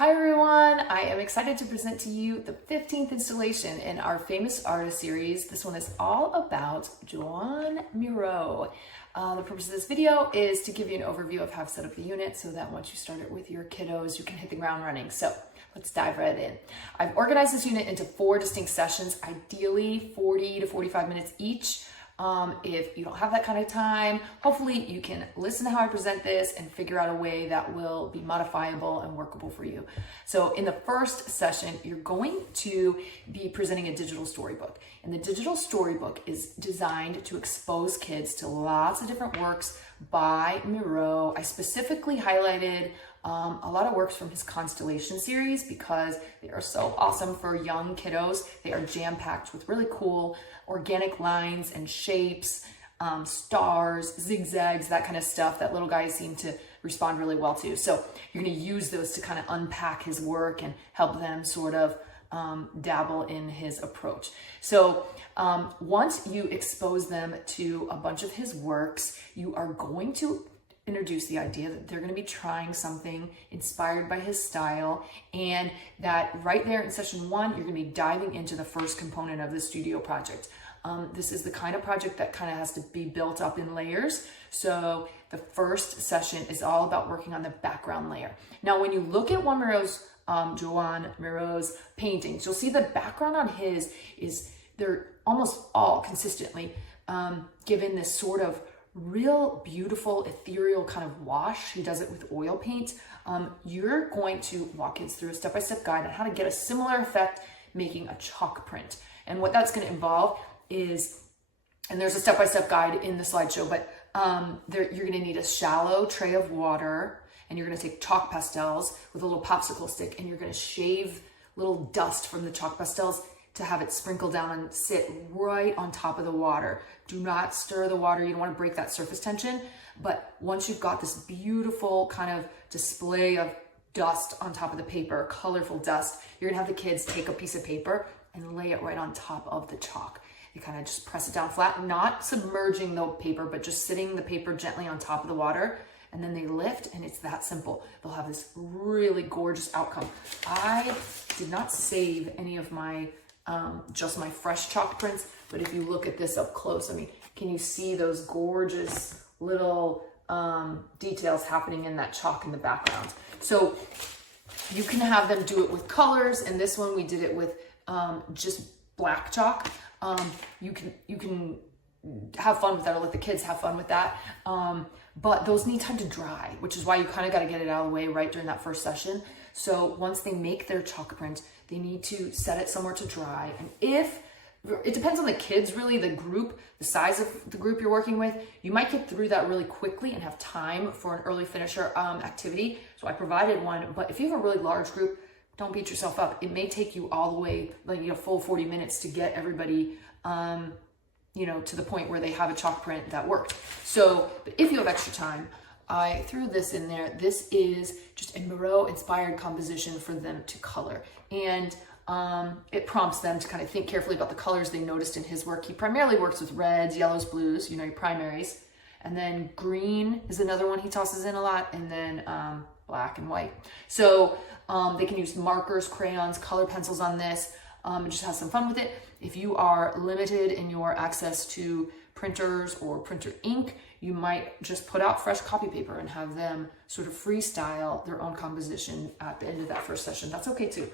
Hi everyone, I am excited to present to you the 15th installation in our Famous Artist series. This one is all about Joan Miró. The purpose of this video is to give you an overview of how to set up the unit so that once you start it with your kiddos, you can hit the ground running. So let's dive right in. I've organized this unit into 4 distinct sessions, ideally 40 to 45 minutes each. If you don't have that kind of time, hopefully you can listen to how I present this and figure out a way that will be modifiable and workable for you. So in the first session, you're going to be presenting a digital storybook. And the digital storybook is designed to expose kids to lots of different works by Miró. I specifically highlighted a lot of works from his Constellation series because they are so awesome for young kiddos. They are jam-packed with really cool organic lines and shapes, stars, zigzags, that kind of stuff that little guys seem to respond really well to. So you're going to use those to kind of unpack his work and help them sort of dabble in his approach. So once you expose them to a bunch of his works, you are going to introduce the idea that they're going to be trying something inspired by his style, and that right there in session 1, you're going to be diving into the first component of the studio project. This is the kind of project that kind of has to be built up in layers. So the first session is all about working on the background layer. Now, when you look at Joan Miró's paintings, you'll see the background on his they're almost all consistently given this sort of real beautiful ethereal kind of wash. He does it with oil paint. You're going to walk kids through a step-by-step guide on how to get a similar effect making a chalk print. And what that's going to involve is, and there's a step-by-step guide in the slideshow, but you're going to need a shallow tray of water, and you're going to take chalk pastels with a little popsicle stick, and you're going to shave little dust from the chalk pastels to have it sprinkle down and sit right on top of the water. Do not stir the water. You don't want to break that surface tension. But once you've got this beautiful kind of display of dust on top of the paper, colorful dust, you're gonna have the kids take a piece of paper and lay it right on top of the chalk. You kind of just press it down flat, not submerging the paper, but just sitting the paper gently on top of the water. And then they lift, and it's that simple. They'll have this really gorgeous outcome. I did not save any of my just my fresh chalk prints, but if you look at this up close, I mean, can you see those gorgeous little details happening in that chalk in the background? So you can have them do it with colors, and this one we did it with just black chalk. You can have fun with that, or let the kids have fun with that. But those need time to dry, which is why you kind of got to get it out of the way right during that first session. So once they make their chalk print, they need to set it somewhere to dry. And if it depends on the kids, really, the group, the size of the group you're working with, you might get through that really quickly and have time for an early finisher activity. So I provided one, but if you have a really large group, don't beat yourself up. It may take you all the way, like a full 40 minutes to get everybody, to the point where they have a chalk print that worked. So, but if you have extra time, I threw this in there. This is just a Miró inspired composition for them to color. And it prompts them to kind of think carefully about the colors they noticed in his work. He primarily works with reds, yellows, blues, your primaries. And then green is another one he tosses in a lot. And then black and white. So they can use markers, crayons, color pencils on this, and just have some fun with it. If you are limited in your access to printers or printer ink, you might just put out fresh copy paper and have them sort of freestyle their own composition at the end of that first session. That's okay too.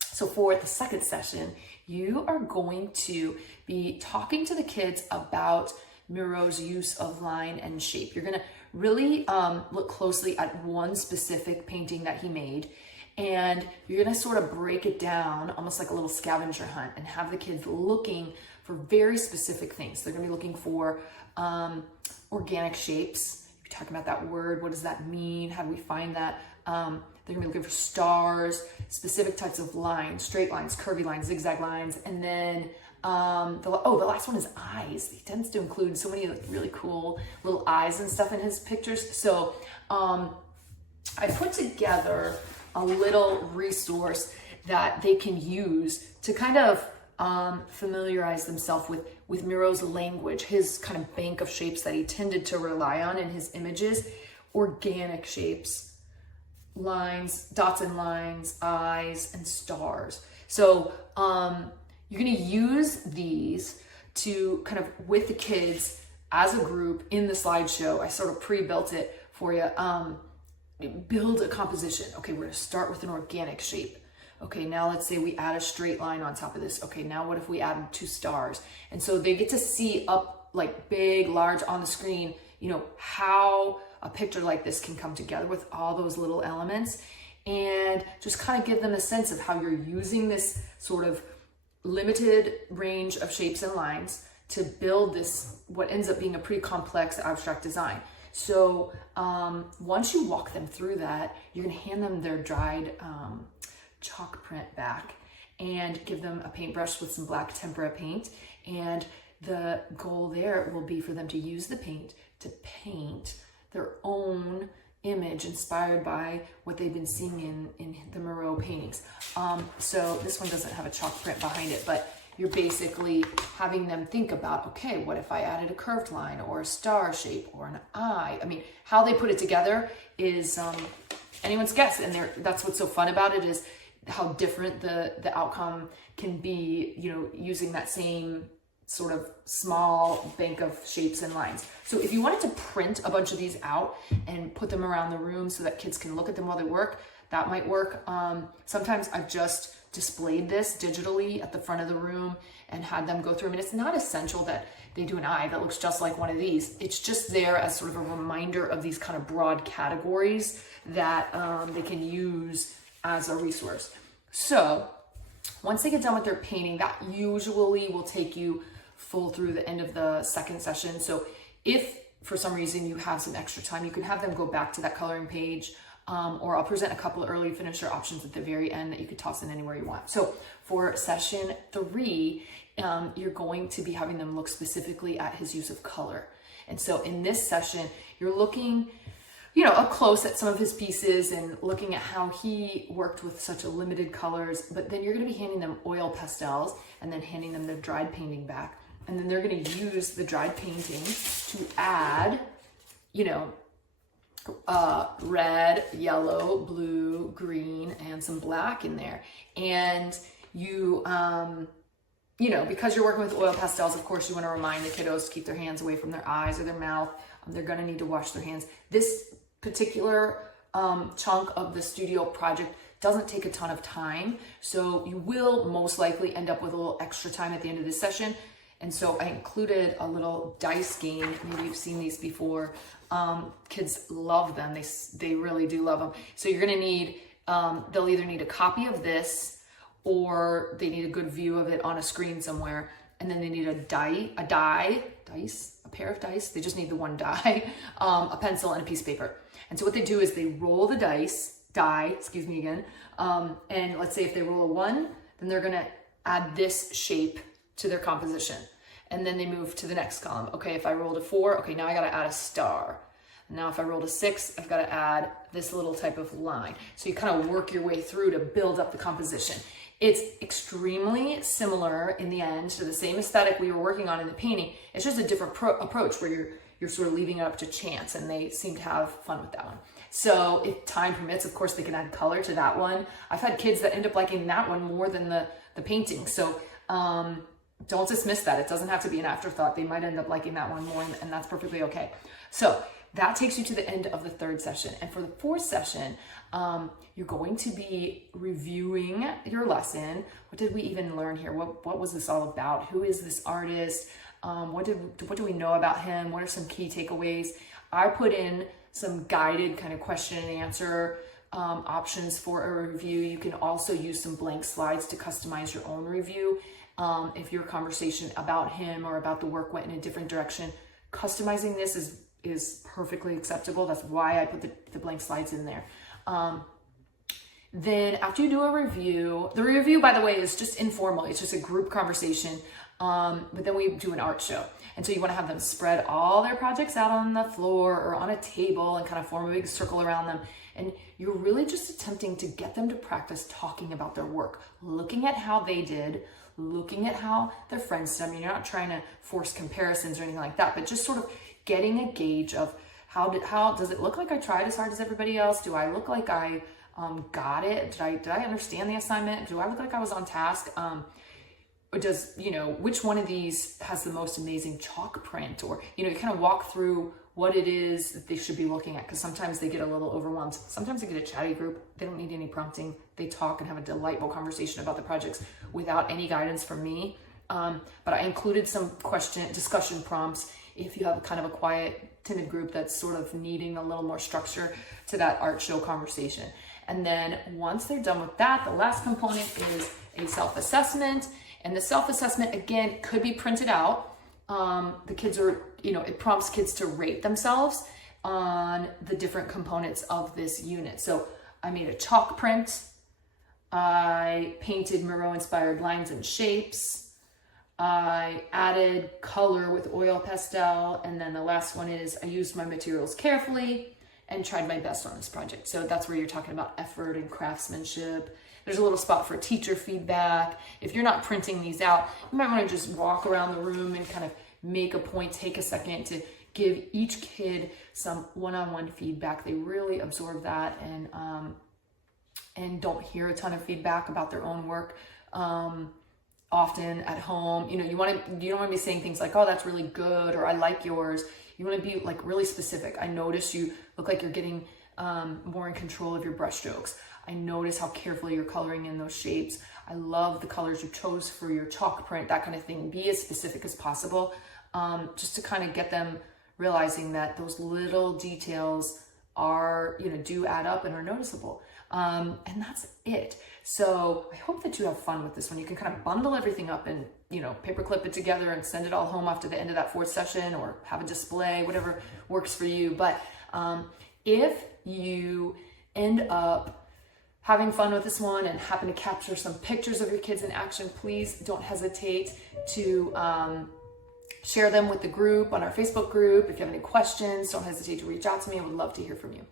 So for the second session, you are going to be talking to the kids about Miró's use of line and shape. You're going to really look closely at one specific painting that he made, and you're going to sort of break it down almost like a little scavenger hunt and have the kids looking for very specific things. They're going to be looking for organic shapes. You're talking about that word. What does that mean? How do we find that? They're going to be looking for stars, specific types of lines, straight lines, curvy lines, zigzag lines, and then the last one is eyes. He tends to include so many really cool little eyes and stuff in his pictures. So I put together a little resource that they can use to kind of familiarize themselves with Miró's language, his kind of bank of shapes that he tended to rely on in his images. Organic shapes, lines, dots and lines, eyes, and stars. So you're gonna use these to kind of, with the kids as a group in the slideshow, I sort of pre-built it for you, build a composition. Okay, we're gonna start with an organic shape. Okay, now let's say we add a straight line on top of this. Okay, now what if we added 2 stars? And so they get to see up like big, large on the screen, you know, how a picture like this can come together with all those little elements, and just kind of give them a sense of how you're using this sort of limited range of shapes and lines to build this, what ends up being a pretty complex abstract design. So once you walk them through that, you're gonna hand them their dried chalk print back and give them a paintbrush with some black tempera paint. And the goal there will be for them to use the paint to paint their own image inspired by what they've been seeing in the Miró paintings. So this one doesn't have a chalk print behind it, but you're basically having them think about, okay, what if I added a curved line or a star shape or an eye? I mean, how they put it together is anyone's guess. And that's what's so fun about it, is how different the outcome can be, you know, using that same sort of small bank of shapes and lines. So if you wanted to print a bunch of these out and put them around the room so that kids can look at them while they work, that might work. Sometimes I've just displayed this digitally at the front of the room and had them go through. I mean, it's not essential that they do an eye that looks just like one of these. It's just there as sort of a reminder of these kind of broad categories that they can use as a resource. So once they get done with their painting, that usually will take you full through the end of the second session. So if for some reason you have some extra time, you can have them go back to that coloring page, or I'll present a couple of early finisher options at the very end that you could toss in anywhere you want. So for session 3, you're going to be having them look specifically at his use of color. And so in this session, you're looking, you know, up close at some of his pieces and looking at how he worked with such a limited colors, but then you're going to be handing them oil pastels and then handing them the dried painting back. And then they're going to use the dried painting to add, you know, red, yellow, blue, green, and some black in there. And you, you know, because you're working with oil pastels, of course, you want to remind the kiddos to keep their hands away from their eyes or their mouth. They're going to need to wash their hands. This particular chunk of the studio project doesn't take a ton of time, so you will most likely end up with a little extra time at the end of this session. And so I included a little dice game. Maybe you've seen these before. Kids love them. They really do love them. So you're going to need, they'll either need a copy of this, or they need a good view of it on a screen somewhere. And then they need a pair of dice. They just need the one die, a pencil, and a piece of paper. And so what they do is they roll the die, and let's say if they roll a 1, then they're going to add this shape to their composition. And then they move to the next column. Okay, if I rolled a 4, okay, now I got to add a star. Now if I rolled a 6, I've got to add this little type of line. So you kind of work your way through to build up the composition. It's extremely similar in the end to the same aesthetic we were working on in the painting. It's just a different approach where you're sort of leaving it up to chance, and they seem to have fun with that one. So if time permits, of course, they can add color to that one. I've had kids that end up liking that one more than the painting. So don't dismiss that. It doesn't have to be an afterthought. They might end up liking that one more, and that's perfectly okay. So that takes you to the end of the 3rd session. And for the 4th session, you're going to be reviewing your lesson. What did we even learn here? What was this all about? Who is this artist? What do we know about him? What are some key takeaways? I put in some guided kind of question and answer options for a review. You can also use some blank slides to customize your own review. If your conversation about him or about the work went in a different direction, customizing this is perfectly acceptable. That's why I put the blank slides in there. Then after you do a review, the review, by the way, is just informal. It's just a group conversation. But then we do an art show. And so you want to have them spread all their projects out on the floor or on a table and kind of form a big circle around them. And you're really just attempting to get them to practice talking about their work, looking at how they did, looking at how their friends did. I mean, you're not trying to force comparisons or anything like that, but just sort of getting a gauge of how does it look like I tried as hard as everybody else? Do I look like I got it? Did I understand the assignment? Do I look like I was on task? Or does, which one of these has the most amazing chalk print? Or, you kind of walk through what it is that they should be looking at, because sometimes they get a little overwhelmed. Sometimes they get a chatty group. They don't need any prompting. They talk and have a delightful conversation about the projects without any guidance from me. But I included some discussion prompts if you have kind of a quiet, timid group that's sort of needing a little more structure to that art show conversation. And then once they're done with that, the last component is a self-assessment. And the self-assessment, again, could be printed out. The kids are, it prompts kids to rate themselves on the different components of this unit. So I made a chalk print. I painted Miró-inspired lines and shapes. I added color with oil pastel. And then the last one is I used my materials carefully and tried my best on this project. So that's where you're talking about effort and craftsmanship. There's a little spot for teacher feedback. If you're not printing these out, you might want to just walk around the room and kind of make a point, take a second to give each kid some one-on-one feedback. They really absorb that and don't hear a ton of feedback about their own work often at home. You don't want to be saying things like, oh, that's really good, or I like yours. You want to be like really specific. I notice you look like you're getting more in control of your brush strokes. I notice how carefully you're coloring in those shapes. I love the colors you chose for your chalk print, that kind of thing. Be as specific as possible, just to kind of get them realizing that those little details are, do add up and are noticeable. And that's it. So I hope that you have fun with this one. You can kind of bundle everything up and, paper clip it together and send it all home after the end of that 4th session, or have a display, whatever works for you. But if you end up having fun with this one and happen to capture some pictures of your kids in action, please don't hesitate to share them with the group on our Facebook group. If you have any questions, don't hesitate to reach out to me. I would love to hear from you.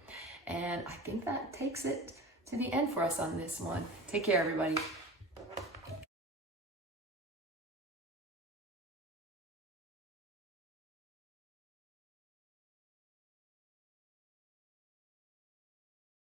And I think that takes it to the end for us on this one. Take care, everybody.